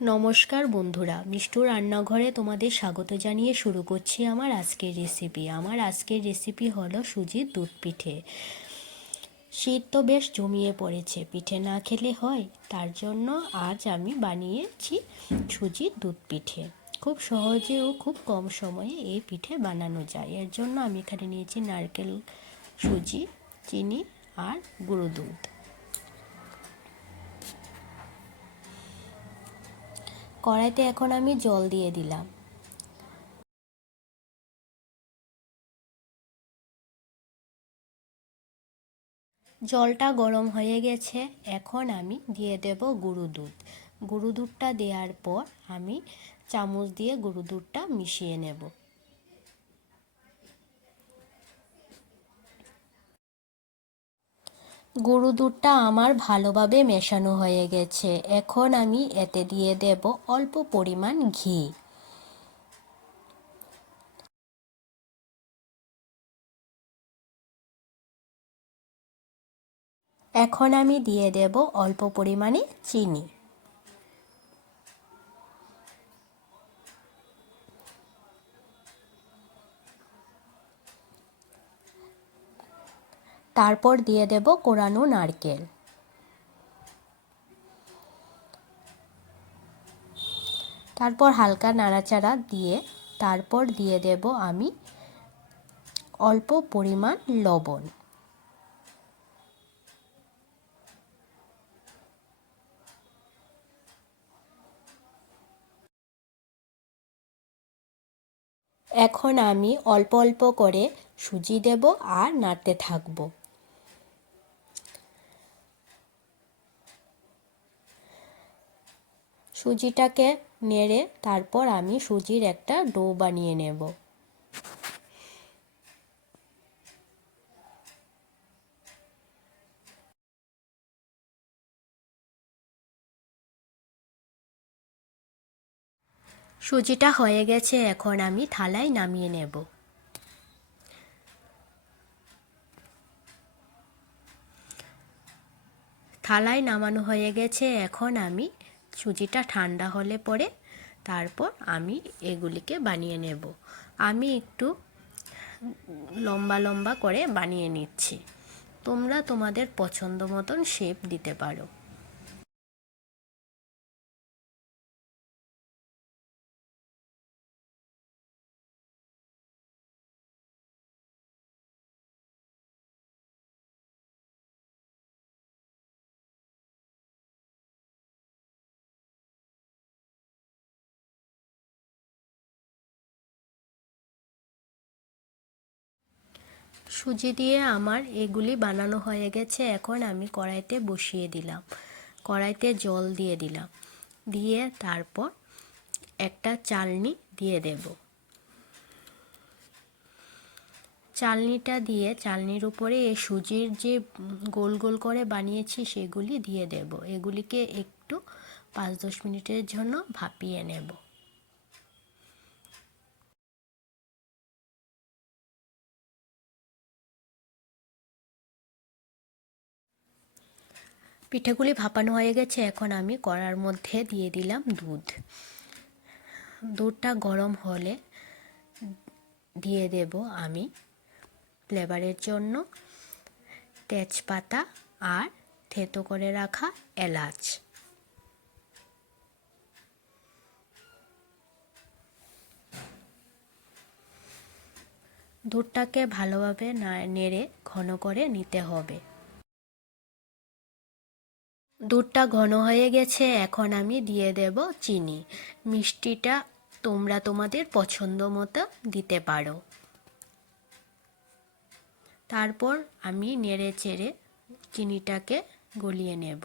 নমস্কার বন্ধুরা, মিষ্টু রান্নাঘরে তোমাদের স্বাগত জানিয়ে শুরু করছি আমার আজকের রেসিপি আমার আজকের রেসিপি হলো সুজির দুধ পিঠে। শীত তো বেশ জমিয়ে পড়েছে, পিঠে না খেলে হয়। তার জন্য আজ আমি বানিয়েছি সুজির দুধ পিঠে। খুব সহজে ও খুব কম সময়ে এই পিঠে বানানো যায়। এর জন্য আমি এখানে নিয়েছি নারকেল, সুজি, চিনি আর গুঁড়ো দুধ। কড়াইতে এখন আমি জল দিয়ে দিলাম। জলটা গরম হয়ে গেছে, এখন আমি দিয়ে দেব গুঁড়ো দুধ। গুঁড়ো দুধটা দেওয়ার পর আমি চামচ দিয়ে গুঁড়ো দুধটা মিশিয়ে নেব। গরু দুধটা আমার ভালোভাবে মেশানো হয়ে গেছে। এখন আমি এতে দিয়ে দেব অল্প পরিমাণ ঘি। এখন আমি দিয়ে দেব অল্প পরিমাণে চিনি। তারপর দিয়ে দেব কোরানো নারকেল। তারপর হালকা নাড়াচাড়া দিয়ে তারপর দিয়ে দেব আমি অল্প পরিমাণ লবণ। এখন আমি অল্প অল্প করে সুজি দেব আর নাড়তে থাকব। সুজিটাকে নেড়ে তারপর আমি সুজির একটা ডো বানিয়ে নেব। সুজিটা হয়ে গেছে, এখন আমি থালায় নামিয়ে নেব। থালায় নামানো হয়ে গেছে, এখন আমি সুজিটা ঠান্ডা হলে পরে তারপর আমি এগুলিকে বানিয়ে নেব। আমি একটু লম্বা লম্বা করে বানিয়ে নিচ্ছি। তোমরা তোমাদের পছন্দ মতন শেপ দিতে পারো। সুজি দিয়ে আমার এগুলি বানানো হয়ে গেছে। এখন আমি কড়াইতে বসিয়ে দিলাম। কড়াইতে জল দিয়ে দিলাম। দিয়ে তারপর একটা চালনি দিয়ে দেব। চালনিটা দিয়ে, চালনির উপরে এই সুজির যে গোল গোল করে বানিয়েছি সেগুলি দিয়ে দেব। এগুলিকে একটু পাঁচ দশ মিনিটের জন্য ভাপিয়ে নেব। পিঠেগুলি ভাপানো হয়ে গেছে, এখন আমি কড়ার মধ্যে দিয়ে দিলাম দুধ। দুধটা গরম হলে দিয়ে দেব আমি ফ্লেভারের জন্য তেজপাতা আর থেতো করে রাখা এলাচ। দুধটাকে ভালোভাবে নেড়ে ঘন করে নিতে হবে। দুধটা ঘন হয়ে গেছে, এখন আমি দিয়ে দেব চিনি। মিষ্টিটা তোমরা তোমাদের পছন্দ মতো দিতে পারো। তারপর আমি নেড়ে চেড়ে চিনিটাকে গলিয়ে নেব।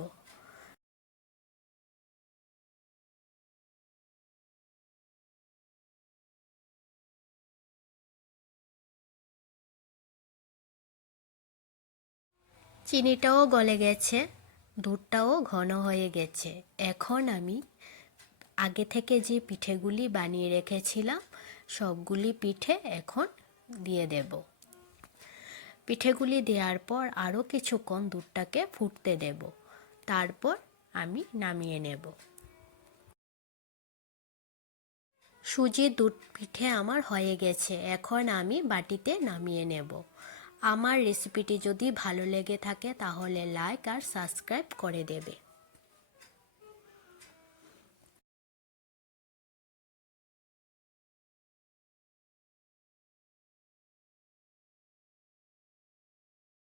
চিনিটাও গলে গেছে। দুধটাও ঘন হয়ে গেছে। এখন আমি আগে থেকে যে পিঠেগুলি বানিয়ে রেখেছিলাম, সবগুলি পিঠে এখন দিয়ে দেব। পিঠেগুলি দেওয়ার পর আরও কিছুক্ষণ দুধটাকে ফুটতে দেব। তারপর আমি নামিয়ে নেব। সুজির দুধ পিঠে আমার হয়ে গেছে। এখন আমি বাটিতে নামিয়ে নেব। আমার রেসিপিটি যদি ভালো লেগে থাকে তাহলে লাইক আর সাবস্ক্রাইব করে দেবে।